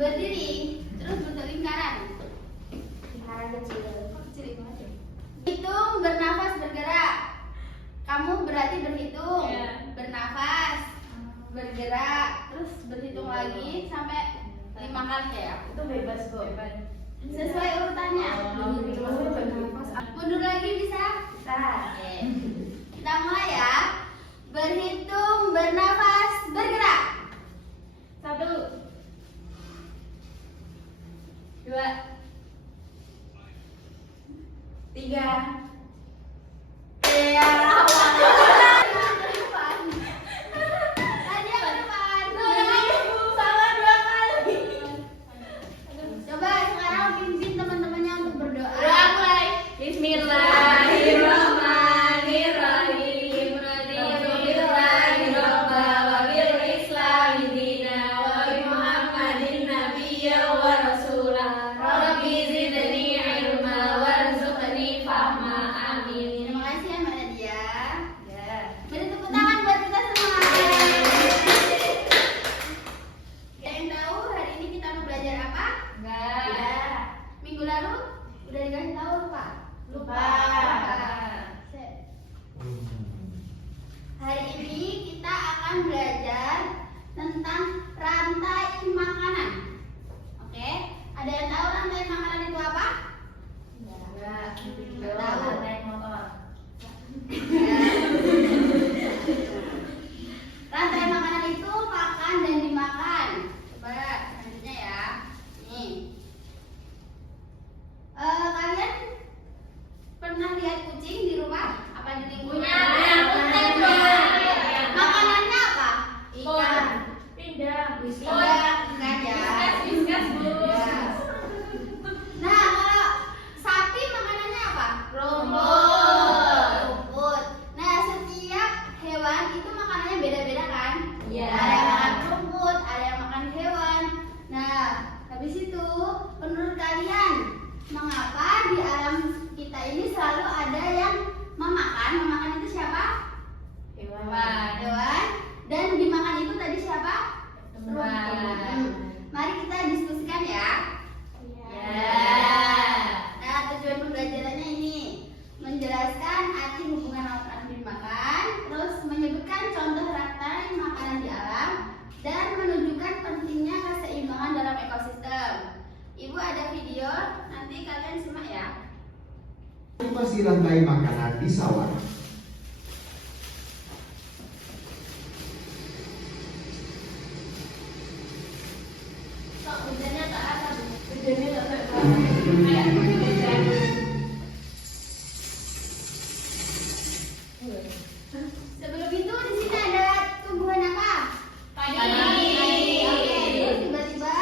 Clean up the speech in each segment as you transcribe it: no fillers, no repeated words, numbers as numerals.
berdiri, terus bentuk lingkaran. Lingkaran kecil. Kecil itu aja. Hitung, bernafas, bergerak. Kamu berarti berhitung, bernafas, bergerak, terus berhitung lagi sampai 5 kali ya. Itu bebas kok. Sesuai urutannya. Mundur lagi bisa? Bisa. Oke. Kita mulai ya. Berhitung, bernafas, bergerak. 1, 2, 3. Coba sekarang pimpin teman-temannya untuk berdoa. Doa mulai. Bismillahirrahmanirrahim. Terima kasih ya Mbak Nadia. Beri tepuk tangan buat kita semua. Ada yang tahu hari ini kita mau belajar apa? Enggak. Minggu lalu udah dikasih tahu lupa? Lupa. Hari ini kita akan belajar tentang rantai makanan. Oke? Ada yang tahu rantai makanan itu apa? Enggak. Tahu. Naik motor. Rantai makanan itu makan dan dimakan. Coba selanjutnya ya. Nih. Kalian pernah lihat kucing di rumah? Apa di lingkungan? Punya kucing, Mbak. Makanannya apa? Ikan. Pindang. Ikan ya. Whiskas, Bu. Ya. Nah, kalau sapi makanannya apa? Rumput. Rumput. Nah, setiap hewan itu makanannya beda-beda kan? Iya. Ada yang makan rumput, ada yang makan hewan. Nah, habis itu menurut kalian mengapa di alam kita ini selalu ada yang memakan? Memakan itu siapa? Hewan. Hewan. Dan dimakan itu tadi siapa? Teman. Mari kita diskusikan ya. Nah, tujuan pembelajarannya ini menjelaskan arti hubungan makanan dan dimakan, terus menyebutkan contoh rantai makanan di alam, dan menunjukkan pentingnya keseimbangan dalam ekosistem. Ibu ada video, nanti kalian simak ya. Masih rantai makanan di sawah. Hujannya tak ada, Bu. Sebelum itu di sini ada tumbuhan apa? Padi. Oke, terus tiba-tiba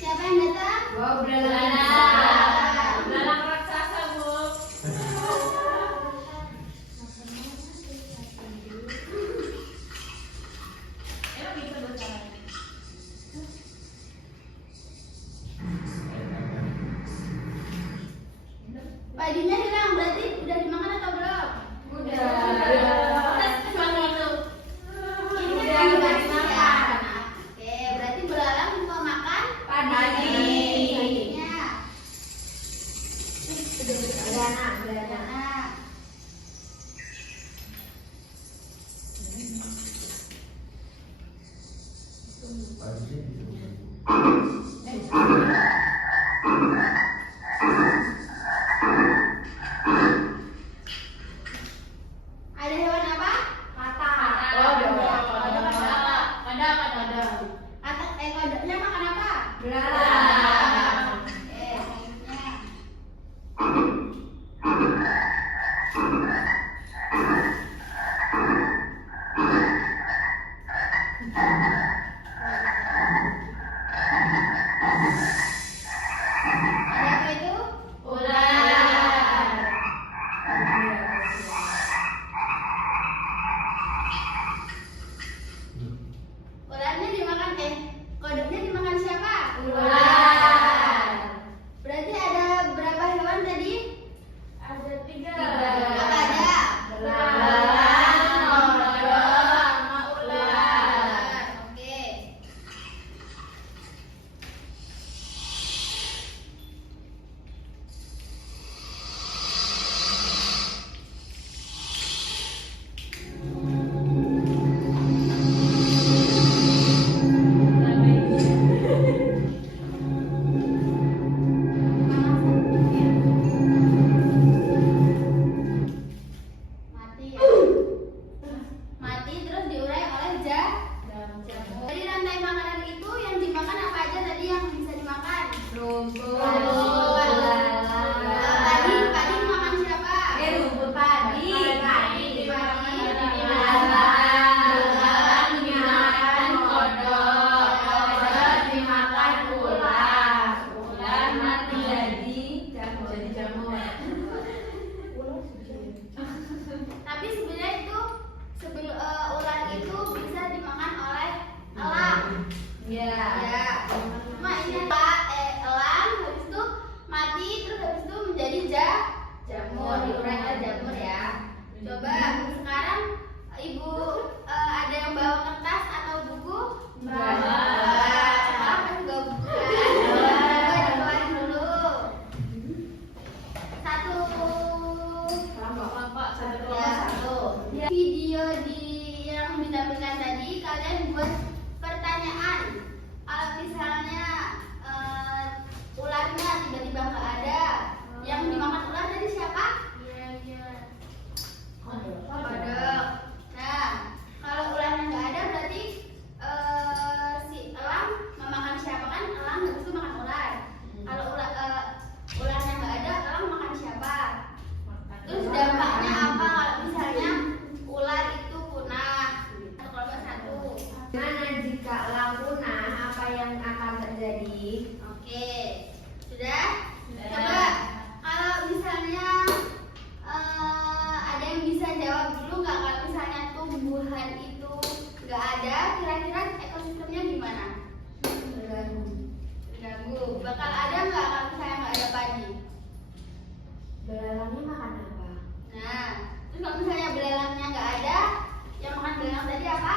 siapa yang datang? Belalang raksasa, Bu. Emang bisa berjalan? Padinya hilang, berarti udah dimakan atau belum? Terus kecuali itu. Ini Udah kan dimakan. dimakan. Oke, berarti belalang juga makan Padi. padinya. Belalang. Nah, ada hewan apa? Kodoknya makan apa? Belalang. Oke, selanjutnya. Ada apa itu? Ular. Ularnya dimakan kodoknya dimakan siapa? Ular. Padi dimakan siapa? Rumput padi. Padi Belalang dimakan kodok. Kodok dimakan ular. Ular mati jadi jamur. Tapi sebenarnya itu ular itu bisa dimakan oleh elang. Ya. Ya. Cuma ini elang habis itu mati terus habis itu menjadi jamur, diuraikan jamur ya. Coba sekarang ibu ada yang bawa kertas atau buku? Bawa. Apa juga buku kan? Coba dikeluarin dulu. Satu. Kelompok satu. Ya, satu. Video yang ditampilkan tadi kalian buat pertanyaan. Kalau misalnya ularnya tiba-tiba nggak ada, yang dimakan ular tadi siapa? Kodok. Nah, kalau ularnya nggak ada berarti si elang memakan siapa kan? Elang habis itu makan ular. Kalau ularnya nggak ada, elang makan siapa? Terus dampaknya apa kalau misalnya ular itu punah? Satu. Mana jika elang punah, apa yang akan terjadi? Oke, sudah? Coba kalau misalnya ada yang bisa jawab dulu nggak kalau misalnya tumbuhan itu nggak ada, kira-kira ekosistemnya gimana? Terganggu. Bakal ada nggak kalau misalnya nggak ada padi? Belalangnya makan apa? Nah, terus kalau misalnya belalangnya nggak ada, yang makan belalang tadi apa?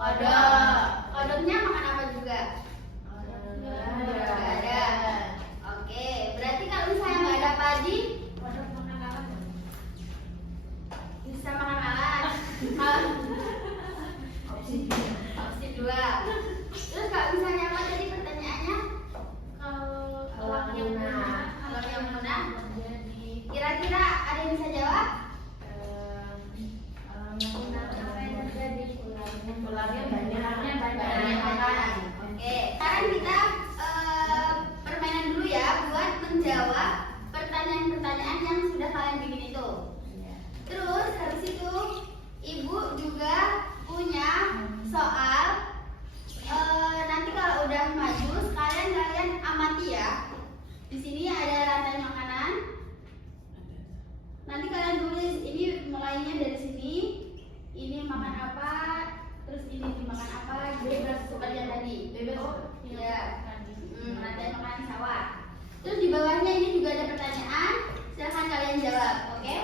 Kodok. Kodoknya makan apa juga? Nggak ada. Oke, berarti kalau misalnya nggak ada padi, bisa makan alat. Opsi 2. Terus kalau misalnya apa tadi pertanyaannya? Elang yang punah. Kalau yang punah, kira-kira ada yang bisa jawab? Ularnya banyak. Banyak. Oke, sekarang kita permainan dulu ya buat menjawab pertanyaan-pertanyaan yang sudah kalian bikin itu. Terus habis itu ibu juga punya soal. Nanti kalau udah maju, kalian amati ya. Di sini ada rantai makanan. Nanti kalian tulis ini mulainya dari sini. Ini makan apa? Terus ini dimakan apa? Bebas seperti yang tadi. Ya. Rantai makanan sawah. Terus di bawahnya ini juga ada pertanyaan. Silahkan kalian jawab. Oke?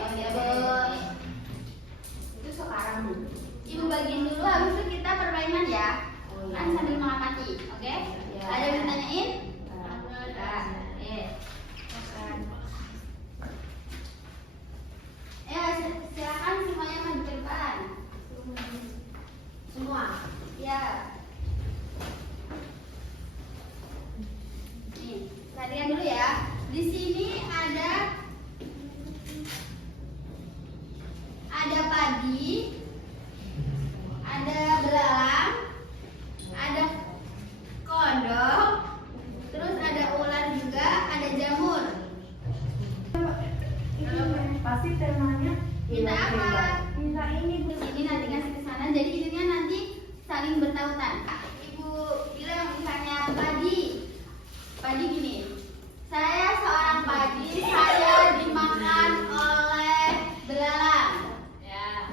Itu sekarang dulu. Ibu bagiin dulu, habis itu kita permainan ya. Kan sambil mengamati. Oke? Ada yang ditanyain? Ada. Silakan semuanya maju ke depan. Semua. Ya. Nih, perhatikan dulu ya. Di sini ada padi, ada belalang, ada kodok, terus ada ular juga, ada jamur. Pasti temanya Kita apa? Minta ini. Ini nanti kasih ke sana. Jadi intinya nanti saling bertautan. Ibu bilang misalnya padi gini. Saya seorang padi, saya dimakan oleh belalang. Ya.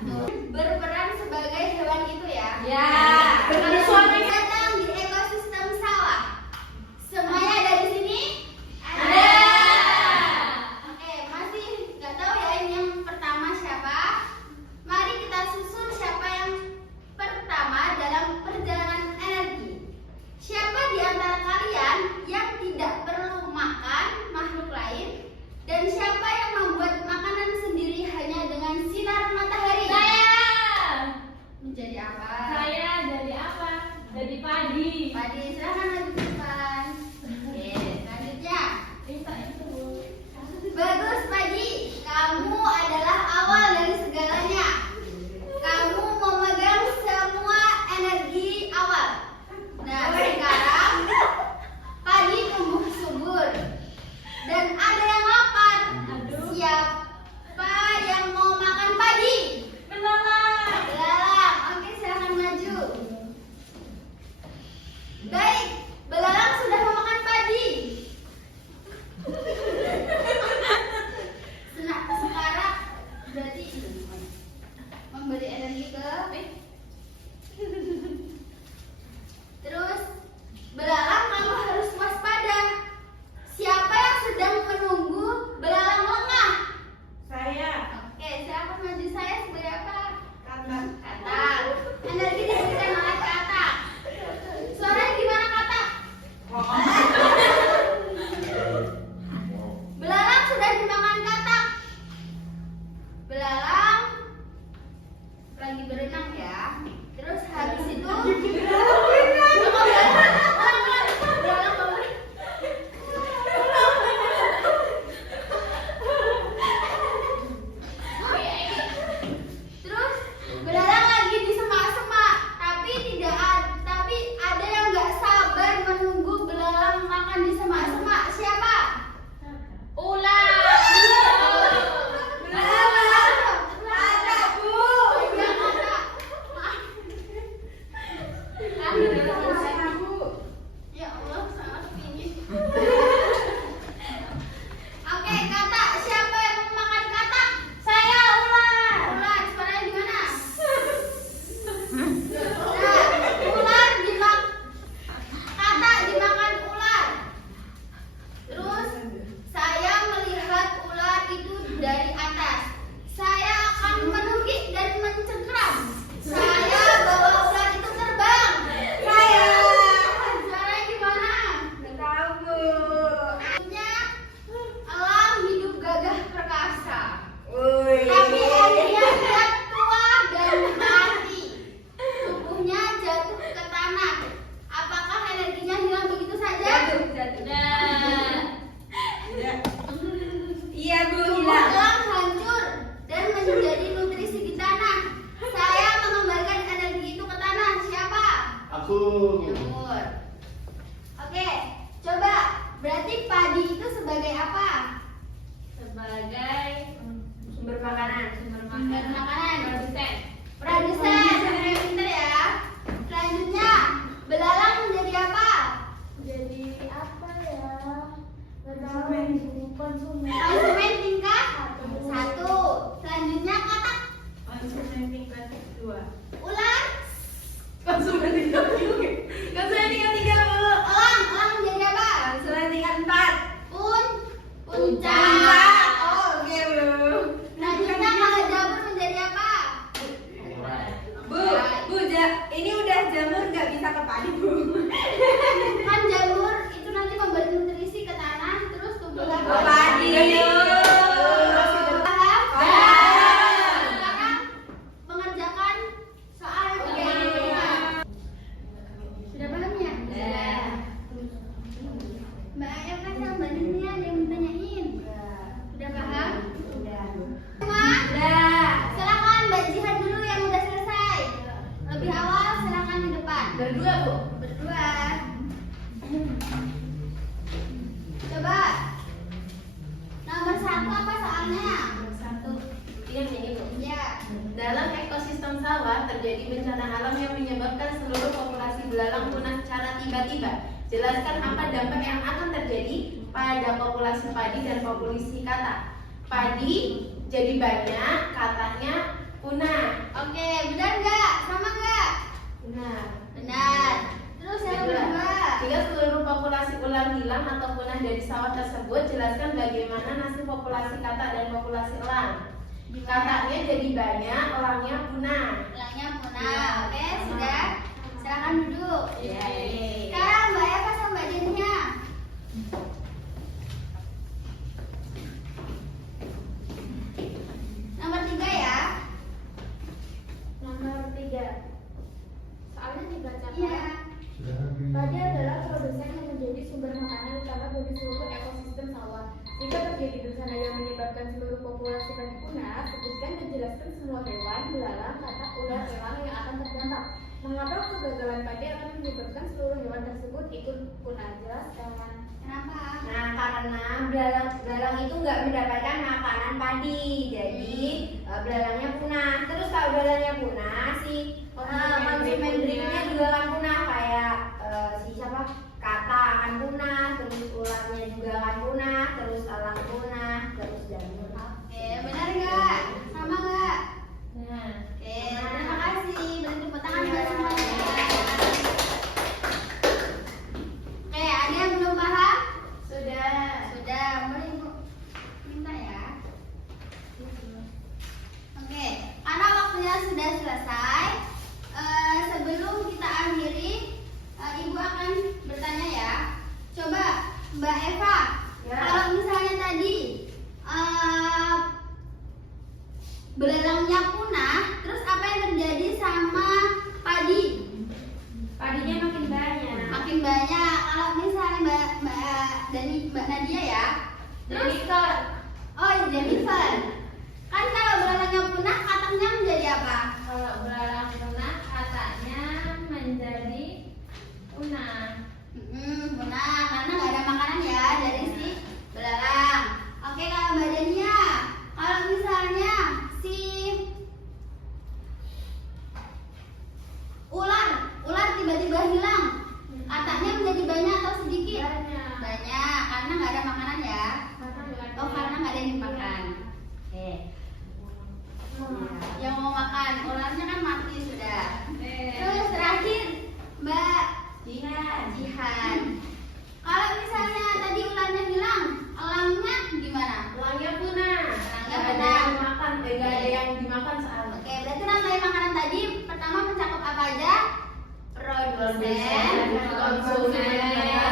sebagai apa? Sebagai sumber makanan. Sumber makanan. Produsen. Produsen. Pinter ya. Selanjutnya, belalang menjadi apa? Jadi apa ya? Konsumen tingkat 1. Selanjutnya katak. Konsumen tingkat 2. Ular. Konsumen tingkat 3. Konsumen tingkat 3 dulu. Elang menjadi apa? Konsumen tingkat 4. Puncak. Oh, oke, Bu. Selanjutnya kalau jamur menjadi apa? Bu, ini udah jamur nggak bisa ke padi, Bu. Kan jamur itu nanti memberi nutrisi ke tanah terus tumbuhlah Ke padi. Paham? Paham. Sekarang mengerjakan soal yang Oke. kedua. Sudah paham ya? Sudah. Mbak Eva sama Mbak Dunia ada yang ditanyain. Sudah paham? Udah. Semua? Udah. Silakan Mbak Jihad dulu yang udah selesai. Lebih awal silakan di depan. Berdua, Bu. Berdua. Coba. Nomor 1 apa soalnya? 1. Ini yang ini, Bu. Ya. Dalam ekosistem sawah terjadi bencana alam yang menyebabkan seluruh populasi belalang punah secara tiba-tiba. Jelaskan apa dampak yang akan terjadi pada populasi padi dan populasi katak. Padi jadi banyak, kataknya punah. Oke, benar nggak? Sama nggak? Benar. Benar. Terus yang kedua. Jika seluruh populasi ular hilang atau punah dari sawah tersebut, jelaskan bagaimana nasib populasi katak dan populasi elang. Kataknya jadi banyak, elangnya punah. Elangnya punah. Oke, sudah. Silakan duduk. Yeay. Sekarang Mbak Eva sama Mbak Denia. Nomor 3 ya. Nomor 3. Soalnya dibacakan. Iya. Padi adalah produsen yang menjadi sumber makanan utama bagi seluruh ekosistem sawah. Jika terjadi bencana yang menyebabkan seluruh populasi padi punah, sebutkan dan jelaskan semua hewan, belalang, katak, ular, elang yang akan terdampak. Mengapa kegagalan padi akan menyebabkan seluruh hewan tersebut ikut punah? Jelaskan. Kenapa? Nah, karena belalang itu nggak mendapatkan makanan padi, jadi belalangnya punah. Terus kalau belalangnya punah, si konsumen berikutnya juga akan punah, kayak si siapa? Kata akan punah, terus ularnya juga akan punah, terus elang punah, terus jamur. Oke, benar nggak? Sama nggak? Nah, Oke, terima kasih. Beri tepuk tangan buat semuanya. Oke, ada yang belum paham? Sudah. Sudah, boleh Ibu minta ya. Oke, karena waktunya sudah selesai, sebelum kita akhiri, Ibu akan bertanya ya. Coba Mbak Eva, Ya. kalau misalnya tadi belalangnya punah, terus apa yang terjadi sama padi? padinya makin banyak. Makin banyak. Kalau misalnya Mbak Nadia ya, terus oh Jennifer, kan kalau belalangnya punah, kataknya menjadi apa? Kalau belalang punah, kataknya menjadi punah. Punah karena nggak ada makanan ya dari si belalang. Oke, kalau Mbak Dania, kalau misalnya si ular tiba-tiba hilang, kataknya menjadi banyak atau sedikit? Banyak, karena nggak ada makanan ya. Oh, karena nggak ada yang dimakan. Oke. Yang mau makan ularnya kan mati sudah. Terus terakhir Mbak Jihan. Kalau misalnya tadi ularnya hilang, elangnya gimana? Elangnya punah. Elangnya Nggak ada punah. yang makan, nggak ada yang dimakan soalnya. Oke, berarti rantai makanan tadi pertama mencakup apa aja? Produsen, Konsumen,